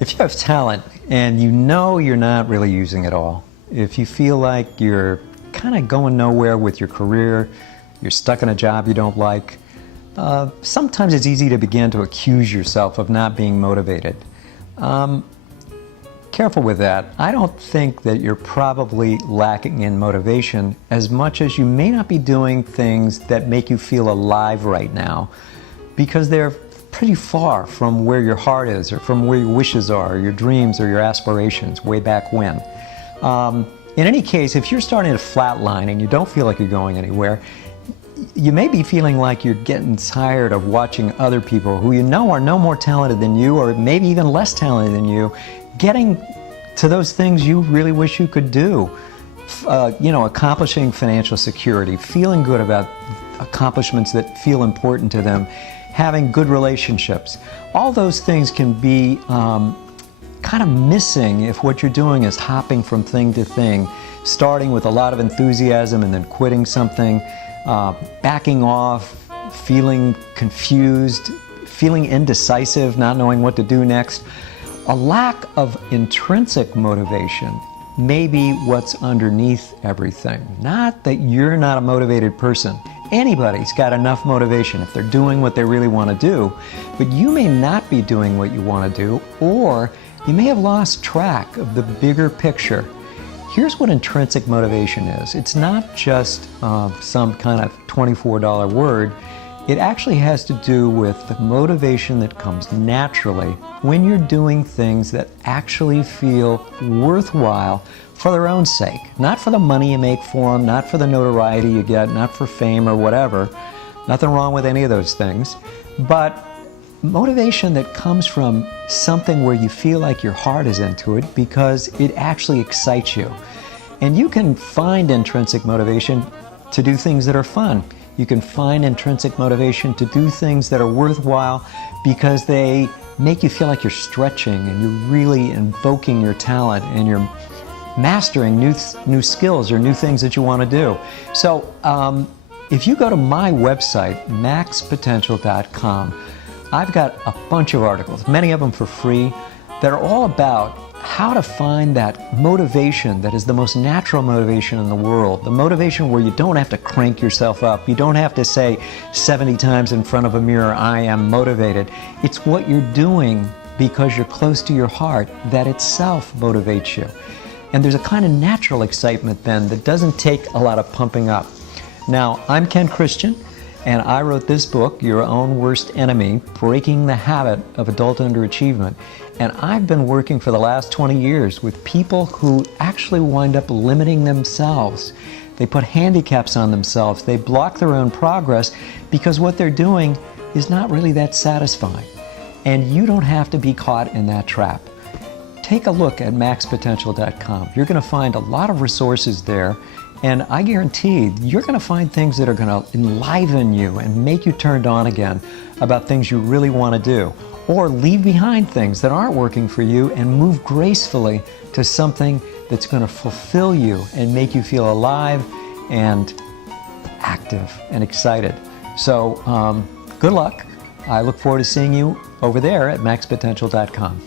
If you have talent and you know you're not really using it all, if you feel like you're kind of going nowhere with your career, you're stuck in a job you don't like, sometimes it's easy to begin to accuse yourself of not being motivated. Careful with that. I don't think that you're probably lacking in motivation as much as you may not be doing things that make you feel alive right now, because they're pretty far from where your heart is, or from where your wishes are, or your dreams, or your aspirations way back when. In any case, if you're starting to flatline and you don't feel like you're going anywhere, you may be feeling like you're getting tired of watching other people who you know are no more talented than you, or maybe even less talented than you, getting to those things you really wish you could do. Accomplishing financial security, feeling good about accomplishments that feel important to them, having good relationships. All those things can be kind of missing if what you're doing is hopping from thing to thing, starting with a lot of enthusiasm and then quitting something, backing off, feeling confused, feeling indecisive, not knowing what to do next. A lack of intrinsic motivation may be what's underneath everything. Not that you're not a motivated person. Anybody's got enough motivation if they're doing what they really want to do, but you may not be doing what you want to do, or you may have lost track of the bigger picture. Here's what intrinsic motivation is. It's not just some kind of $24 word. It actually has to do with the motivation that comes naturally when you're doing things that actually feel worthwhile for their own sake. Not for the money you make for them, not for the notoriety you get, not for fame or whatever. Nothing wrong with any of those things. But motivation that comes from something where you feel like your heart is into it because it actually excites you. And you can find intrinsic motivation to do things that are fun. You can find intrinsic motivation to do things that are worthwhile because they make you feel like you're stretching and you're really invoking your talent and you're mastering new skills or new things that you want to do. So if you go to my website, maxpotential.com, I've got a bunch of articles, many of them for free, that are all about how to find that motivation that is the most natural motivation in the world. The motivation where you don't have to crank yourself up. You don't have to say 70 times in front of a mirror, I am motivated. It's what you're doing because you're close to your heart that itself motivates you. And there's a kind of natural excitement then that doesn't take a lot of pumping up. Now, I'm Ken Christian, and I wrote this book, Your Own Worst Enemy, Breaking the Habit of Adult Underachievement. And I've been working for the last 20 years with people who actually wind up limiting themselves. They put handicaps on themselves. They block their own progress because what they're doing is not really that satisfying. And you don't have to be caught in that trap. Take a look at maxpotential.com. You're going to find a lot of resources there, and I guarantee you're going to find things that are going to enliven you and make you turned on again about things you really want to do, or leave behind things that aren't working for you and move gracefully to something that's going to fulfill you and make you feel alive and active and excited. So good luck. I look forward to seeing you over there at maxpotential.com.